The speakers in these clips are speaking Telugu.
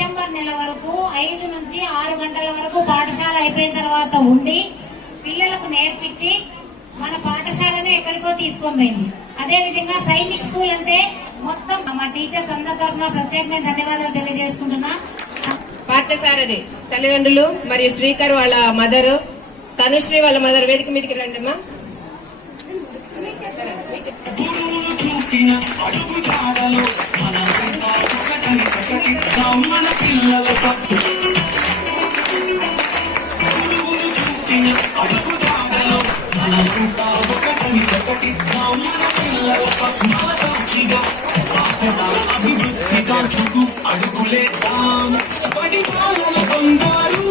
డిసెంబర్ నెల వరకు ఐదు నుంచి ఆరు గంటల వరకు పాఠశాల అయిపోయిన తర్వాత ఉండి పిల్లలకు నేర్పించి మన పాఠశాలను ఎక్కడికో తీసుకొని పోయింది. అదే విధంగా సైనిక్ స్కూల్ అంటే మొత్తం మా టీచర్స్ అందరి తరఫున ప్రత్యేకమైన ధన్యవాదాలు తెలియజేసుకుంటున్నా. పార్థసారథి తల్లిదండ్రులు మరియు శ్రీకర్ వాళ్ళ మదర్ తనుశ్రీ వాళ్ళ మదర్ వేదిక మీదకి రండమ్మా. అడుగు అడుగులేద్దాం పడి పాలన కొందారు.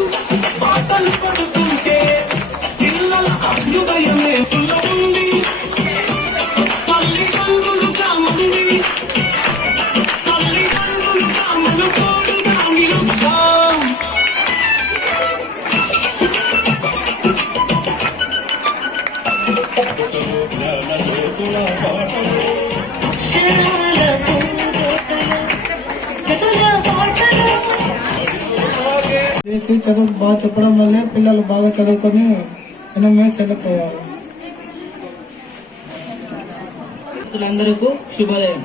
చేసి చదువు బాగా చెప్పడం వల్లే పిల్లలు బాగా చదువుకొని ఎన్ఎంఎస్ సెలెక్ట్ అయ్యారు. అందరికీ శుభోదయం.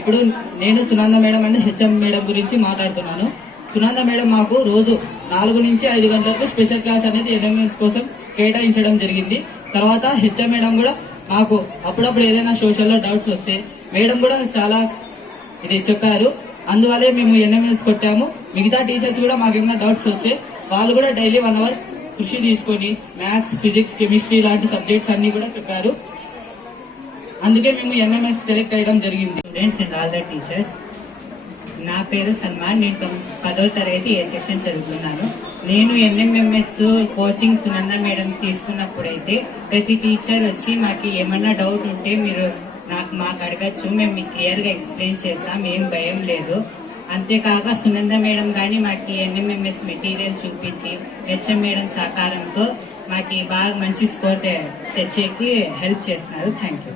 ఇప్పుడు నేను Sunanda madam and HM madam గురించి మాట్లాడుతున్నాను. సునంద మేడం మాకు రోజు నాలుగు నుంచి ఐదు గంటలకు స్పెషల్ క్లాస్ అనేది ఎన్ఎంఎస్ కోసం కేటాయించడం జరిగింది. తర్వాత హెచ్ఎం మేడం కూడా మాకు అప్పుడప్పుడు ఏదైనా సోషల్లో డౌట్స్ వస్తే మేడం కూడా చాలా ఇది చెప్పారు. అందువల్లే మేము ఎన్ఎంఎస్ కొట్టాము. మిగతా టీచర్స్ కూడా మాకు ఏమైనా డౌట్స్ వస్తే వాళ్ళు కూడా డైలీ వన్ అవర్ కృషి తీసుకొని మ్యాథ్స్ ఫిజిక్స్ కెమిస్ట్రీ లాంటి సబ్జెక్ట్స్ అన్ని కూడా చెప్పారు. అందుకే మేము ఎన్ఎంఎస్ సెలెక్ట్ అయ్యడం జరిగింది. Students and all the teachers నా పేరు సల్మాన్ నేను పదో తరగతి ఏ సెక్షన్ చదువుతున్నాను నేను ఎన్ఎంఎంఎస్ కోచింగ్ సునంద మేడం తీసుకున్నప్పుడైతే ప్రతి టీచర్ వచ్చి మాకు ఏమన్నా డౌట్ ఉంటే మీరు నాకు మాకు అడగచ్చు. మేము మీకు క్లియర్గా ఎక్స్ప్లెయిన్ చేస్తాం. ఏం భయం లేదు. అంతేకాక సునంద మేడం కానీ మాకు ఎన్ఎంఎంఎస్ మెటీరియల్ చూపించి హెచ్ఎం మేడం సహకారంతో మాకు బాగా మంచి స్కోర్ తె- తెచ్చేకి హెల్ప్ చేస్తున్నారు. Thank you